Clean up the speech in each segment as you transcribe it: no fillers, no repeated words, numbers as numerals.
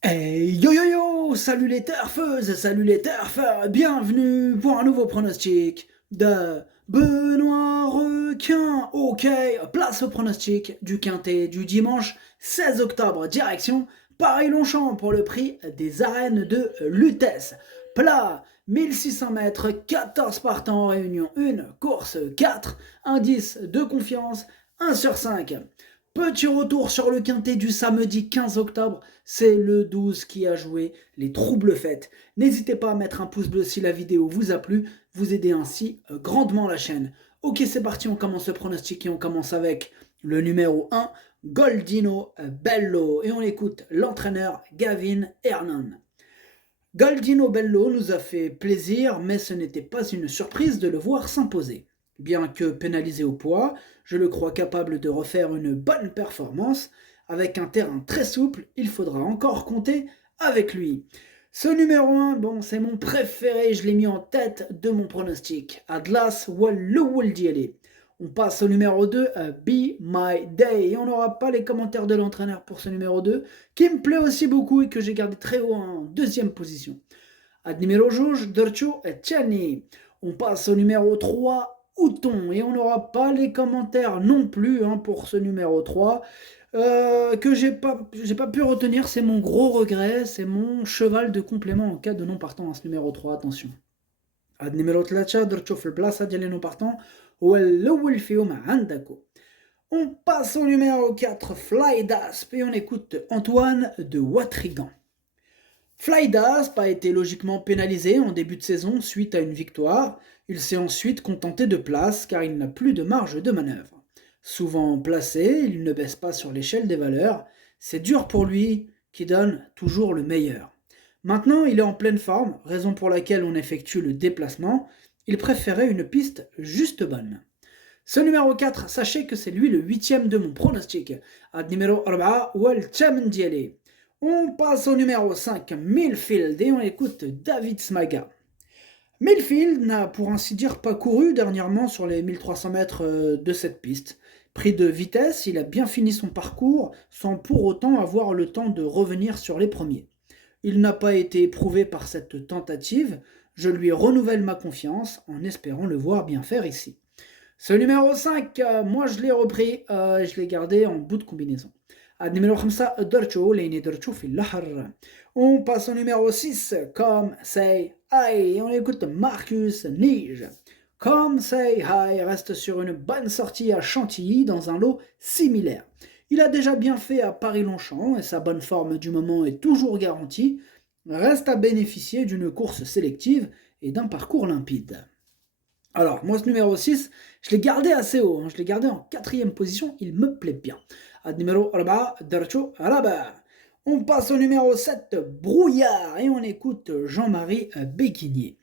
Hey yo yo yo, salut les turfeuses, salut les turfeurs, bienvenue pour un nouveau pronostic de Benoît Requin. Ok, place au pronostic du quintet du dimanche 16 octobre, direction Paris-Longchamp pour le prix des arènes de Lutèce. Plat 1600 mètres, 14 partants en réunion 1, course 4, indice de confiance 1 sur 5. Petit retour sur le quintet du samedi 15 octobre, c'est le 12 qui a joué les troubles fêtes. N'hésitez pas à mettre un pouce bleu si la vidéo vous a plu, vous aidez ainsi grandement la chaîne. Ok, c'est parti, on commence le pronostic et on commence avec le numéro 1, Goldino Bello. Et on écoute l'entraîneur Gavin Hernan. Goldino Bello nous a fait plaisir, mais ce n'était pas une surprise de le voir s'imposer. Bien que pénalisé au poids, je le crois capable de refaire une bonne performance. Avec un terrain très souple, il faudra encore compter avec lui. Ce numéro 1, bon, c'est mon préféré, je l'ai mis en tête de mon pronostic. Atlas Walloudiele. On passe au numéro 2, Be My Day. Et on n'aura pas les commentaires de l'entraîneur pour ce numéro 2, qui me plaît aussi beaucoup et que j'ai gardé très haut en deuxième position. Ad numéro juge, Dorcho Tchani. On passe au numéro 3, Outon. Et on n'aura pas les commentaires non plus pour ce numéro 3. Que j'ai pas pu retenir, c'est mon gros regret, c'est mon cheval de complément en cas de non partant à ce numéro 3, attention. Ad numéro 3, Dorcho في البلاصة ديال les non partants هو الأول فيهم عندكو. On passe au numéro 4, Flydasp, et on écoute Antoine de Watrigan. Flydasp a été logiquement pénalisé en début de saison suite à une victoire. Il s'est ensuite contenté de place car il n'a plus de marge de manœuvre. Souvent placé, il ne baisse pas sur l'échelle des valeurs. C'est dur pour lui qui donne toujours le meilleur. Maintenant, il est en pleine forme, raison pour laquelle on effectue le déplacement. Il préférait une piste juste bonne. Ce numéro 4, sachez que c'est lui le huitième de mon pronostic. Ad numéro 4, Walcham Diele. On passe au numéro 5, Millfield, et on écoute David Smaga. Millfield n'a pour ainsi dire pas couru dernièrement sur les 1300 mètres de cette piste. Pris de vitesse, il a bien fini son parcours sans pour autant avoir le temps de revenir sur les premiers. Il n'a pas été éprouvé par cette tentative, je lui renouvelle ma confiance en espérant le voir bien faire ici. Ce numéro 5, moi je l'ai repris, je l'ai gardé en bout de combinaison. Numéro 5, Dorcho, Léni Dorcho في البحر. On passe au numéro 6, Come Say Hi. On écoute Marcus Nige. Come Say Hi reste sur une bonne sortie à Chantilly dans un lot similaire. Il a déjà bien fait à Paris-Longchamp et sa bonne forme du moment est toujours garantie. Reste à bénéficier d'une course sélective et d'un parcours limpide. Alors, moi, ce numéro 6, je l'ai gardé assez haut. Je l'ai gardé en quatrième position. Il me plaît bien. Ad numéro 4, Darcho Araba. On passe au numéro 7, Brouillard. Et on écoute Jean-Marie Béquinier.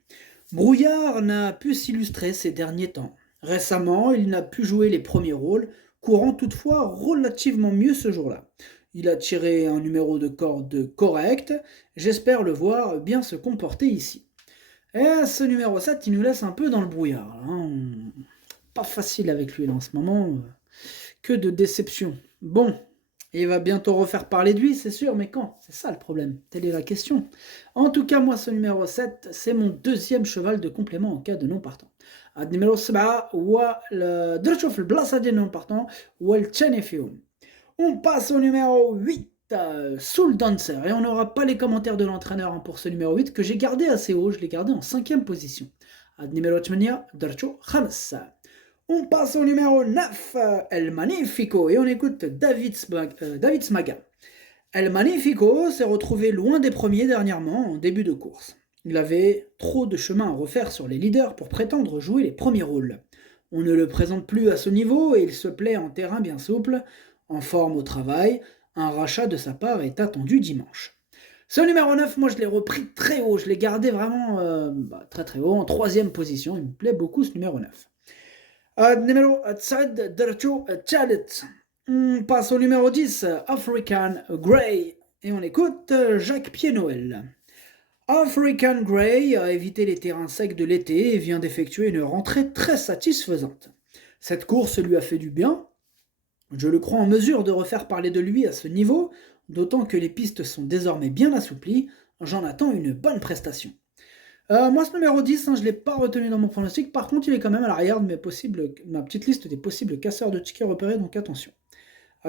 Brouillard n'a pu s'illustrer ces derniers temps. Récemment, il n'a pu jouer les premiers rôles, courant toutefois relativement mieux ce jour-là. Il a tiré un numéro de corde correct. J'espère le voir bien se comporter ici. Et ce numéro 7, il nous laisse un peu dans le brouillard. Pas facile avec lui là, en ce moment. Que de déception. Bon, il va bientôt refaire parler de lui, c'est sûr, mais quand? C'est ça le problème. Telle est la question. En tout cas, moi, ce numéro 7, c'est mon deuxième cheval de complément en cas de non partant. Ad numéro 7, درتو في البلاصة ديال non partant والثاني فيهم. On passe au numéro 8, Soul Dancer. Et on n'aura pas les commentaires de l'entraîneur pour ce numéro 8 que j'ai gardé assez haut. Je l'ai gardé en cinquième position. Ad numéro 8, Darcho Khamis. On passe au numéro 9, El Magnifico. Et on écoute David Smaga. El Magnifico s'est retrouvé loin des premiers dernièrement en début de course. Il avait trop de chemin à refaire sur les leaders pour prétendre jouer les premiers rôles. On ne le présente plus à ce niveau et il se plaît en terrain bien souple, en forme au travail. Un rachat de sa part est attendu dimanche. Ce numéro 9, moi je l'ai repris très haut, je l'ai gardé vraiment très très haut, en troisième position. Il me plaît beaucoup ce numéro 9. Numéro 9, Dercho Chalet. On passe au numéro 10, African Grey. Et on écoute Jacques Pied-Noël. African Grey a évité les terrains secs de l'été et vient d'effectuer une rentrée très satisfaisante. Cette course lui a fait du bien. Je le crois en mesure de refaire parler de lui à ce niveau, d'autant que les pistes sont désormais bien assouplies, j'en attends une bonne prestation. Moi, ce numéro 10, hein, je ne l'ai pas retenu dans mon pronostic, par contre, il est quand même à l'arrière de ma petite liste des possibles casseurs de tickets repérés, donc attention.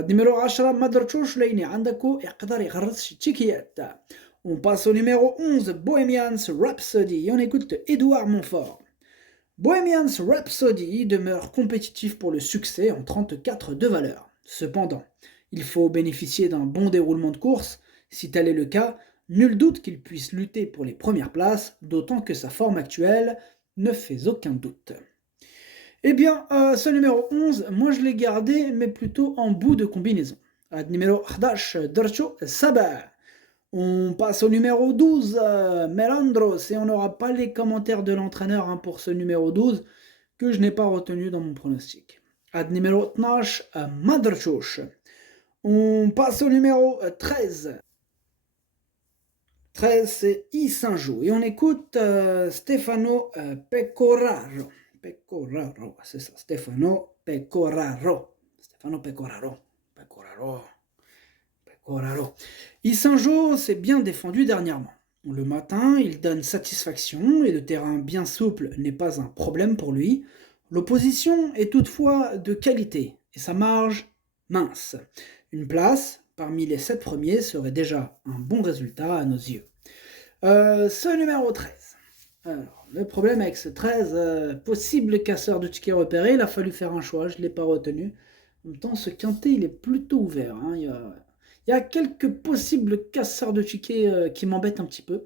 Numéro 10, Madrchouch Leini Andako يقدر يغرس شي تشيكيات. On passe au numéro 11, Bohemians Rhapsody, et on écoute Édouard Montfort. Bohemians Rhapsody demeure compétitif pour le succès en 34 de valeur. Cependant, il faut bénéficier d'un bon déroulement de course. Si tel est le cas, nul doute qu'il puisse lutter pour les premières places, d'autant que sa forme actuelle ne fait aucun doute. Eh bien, ce numéro 11, moi je l'ai gardé, mais plutôt en bout de combinaison. Numéro 11, Dorcho Saber. On passe au numéro 12, Melandros, et on n'aura pas les commentaires de l'entraîneur hein, pour ce numéro 12, que je n'ai pas retenu dans mon pronostic. Numéro 12, Madrchouch. On passe au numéro 13. 13, c'est Isanjo. Et on écoute Stefano Pecoraro. Pecoraro, c'est ça, Stefano Pecoraro. Stefano Pecoraro. Pecoraro. Pecoraro. Isanjo s'est bien défendu dernièrement. Le matin, il donne satisfaction et le terrain bien souple n'est pas un problème pour lui. L'opposition est toutefois de qualité et sa marge mince. Une place parmi les 7 premiers serait déjà un bon résultat à nos yeux. Ce numéro 13. Alors, le problème avec ce 13, possible casseur de tickets repérés, il a fallu faire un choix, je ne l'ai pas retenu. En même temps, ce quintet, il est plutôt ouvert. Hein. Il y a quelques possibles casseurs de tickets qui m'embêtent un petit peu,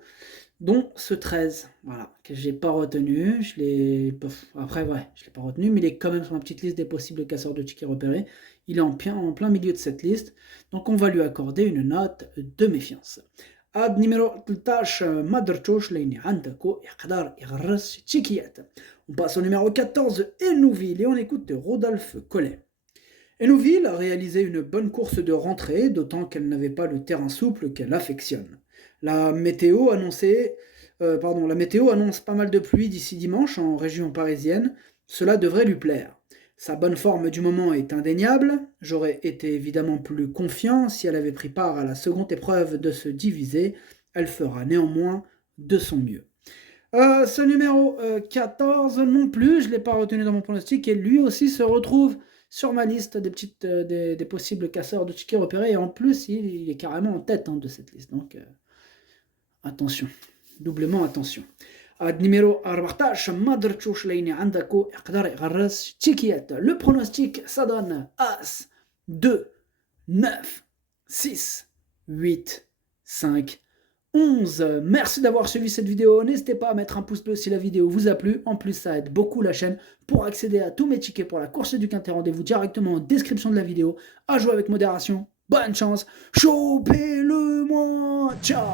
dont ce 13, voilà, que j'ai pas retenu. Après, ouais, je l'ai pas retenu, mais il est quand même sur ma petite liste des possibles casseurs de tickets repérés. Il est en plein milieu de cette liste, donc on va lui accorder une note de méfiance. Ad numéro 13, Madrchouch Leini Andako يقدر يغرس تشيكيات. On passe au numéro 14, Hénouville, et on écoute Rodolphe Collet. Hénouville a réalisé une bonne course de rentrée, d'autant qu'elle n'avait pas le terrain souple qu'elle affectionne. La météo annonce pas mal de pluie d'ici dimanche en région parisienne. Cela devrait lui plaire. Sa bonne forme du moment est indéniable. J'aurais été évidemment plus confiant si elle avait pris part à la seconde épreuve de ce divisé. Elle fera néanmoins de son mieux. Ce numéro 14 non plus, je ne l'ai pas retenu dans mon pronostic et lui aussi se retrouve sur ma liste des possibles casseurs de tickets repérés et en plus il est carrément en tête de cette liste. Donc attention, doublement attention. Numéro 14, Madrchouch Leini Andako يقدر يغرس تشيكيات. Le pronostic, ça donne As, 2, 9, 6, 8, 5, 11. Merci d'avoir suivi cette vidéo. N'hésitez pas à mettre un pouce bleu si la vidéo vous a plu. En plus, ça aide beaucoup la chaîne. Pour accéder à tous mes tickets pour la course du quintet, rendez-vous directement en description de la vidéo. À jouer avec modération. Bonne chance. Chopez-le moi. Ciao.